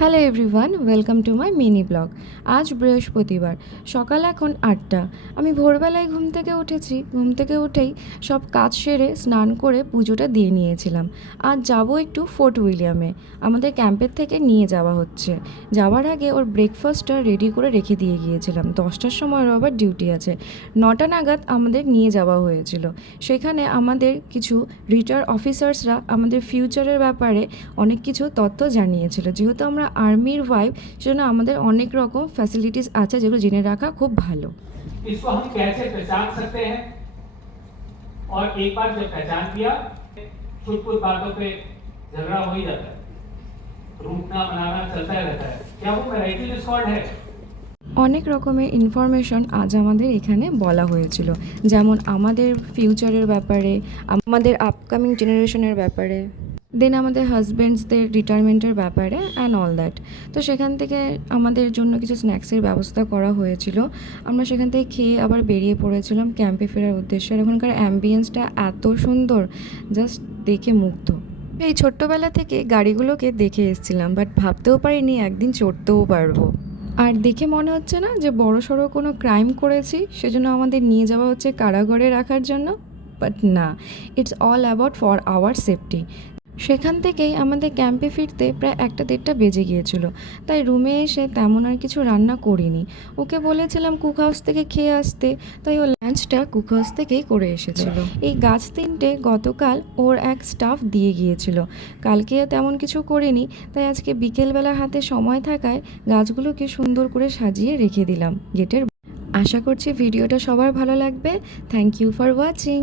Hello everyone, welcome to my mini blog. আজ বৃহস্পতিবার, সকাল এখন 8টা। আমি ভোরবেলায় ঘুম থেকে উঠেছি। ঘুম থেকে উঠেই সব কাজ সেরে স্নান করে পুজোটা দিয়ে নিয়েছিলাম। আজ যাব একটু ফোর্ট উইলিয়ামে, আমাদের ক্যাম্পের থেকে নিয়ে যাওয়া হচ্ছে। যাওয়ার আগে ওর ব্রেকফাস্টটা রেডি করে রেখে দিয়ে গিয়েছিলাম। 10টার সময় ওর আবার ডিউটি আছে। 9টা নাগাদ আমাদের নিয়ে যাওয়া হয়েছিল। সেখানে আমাদের কিছু রিটায়ার্ড অফিসার্সরা আমাদের ফিউচারের ব্যাপারে অনেক কিছু তথ্য জানিয়েছিল। যেহেতু আমরা আর্মির ওয়াইফ, সেজন্য আমাদের অনেক রকম ফ্যাসিলিটিস আছে যেগুলো জেনে রাখা খুব ভালো। इसको हम कैसे पहचान सकते हैं? और एक बार जब पहचान किया, कुछ कुछ बातों पे झगड़ा हो ही जाता है, रूठना मनाना चलता ही रहता है। क्या वो वैरायटी डिस्कॉर्ड है? অনেক রকমের ইনফরমেশন আজ আমাদের এখানে বলা হয়েছিল, যেমন আমাদের ফিউচারের ব্যাপারে, আমাদের আপকামিং জেনারেশনের ব্যাপারে, দেন আমাদের হাজব্যান্ডসদের রিটায়ারমেন্টের ব্যাপারে অ্যান্ড অল দ্যাট। তো সেখান থেকে আমাদের জন্য কিছু স্ন্যাক্সের ব্যবস্থা করা হয়েছিল। আমরা সেখান থেকে খেয়ে আবার বেরিয়ে পড়েছিলাম ক্যাম্পে ফেরার উদ্দেশ্যে। আর ওখানকার অ্যাম্বিয়েন্সটা এত সুন্দর, জাস্ট দেখে মুগ্ধ। এই ছোট্টবেলা থেকে গাড়িগুলোকে দেখে এসেছিলাম, বাট ভাবতেও পারিনি একদিন চড়তেও পারবো। আর দেখে মনে হচ্ছে না যে বড়সড় কোনো ক্রাইম করেছি, সেজন্য আমাদের নিয়ে যাওয়া হচ্ছে কারাগারে রাখার জন্য। বাট না, it's all about for our safety. সেখান থেকেই আমাদের ক্যাম্পে ফিরতে প্রায় 1-1:30 বেজে গিয়েছিল। তাই রুমে এসে তেমন আর কিছু রান্না করিনি। ওকে বলেছিলাম কুক হাউস থেকে খেয়ে আসতে, তাই ও লাঞ্চটা কুক হাউস থেকেই করে এসেছিল। এই গাছ 3টে গতকাল ওর এক স্টাফ দিয়ে গিয়েছিল। কালকে তেমন কিছু করিনি, তাই আজকে বিকেলবেলা হাতে সময় থাকায় গাছগুলোকে সুন্দর করে সাজিয়ে রেখে দিলাম গেটের। আশা করছি ভিডিওটা সবার ভালো লাগবে। Thank you for watching.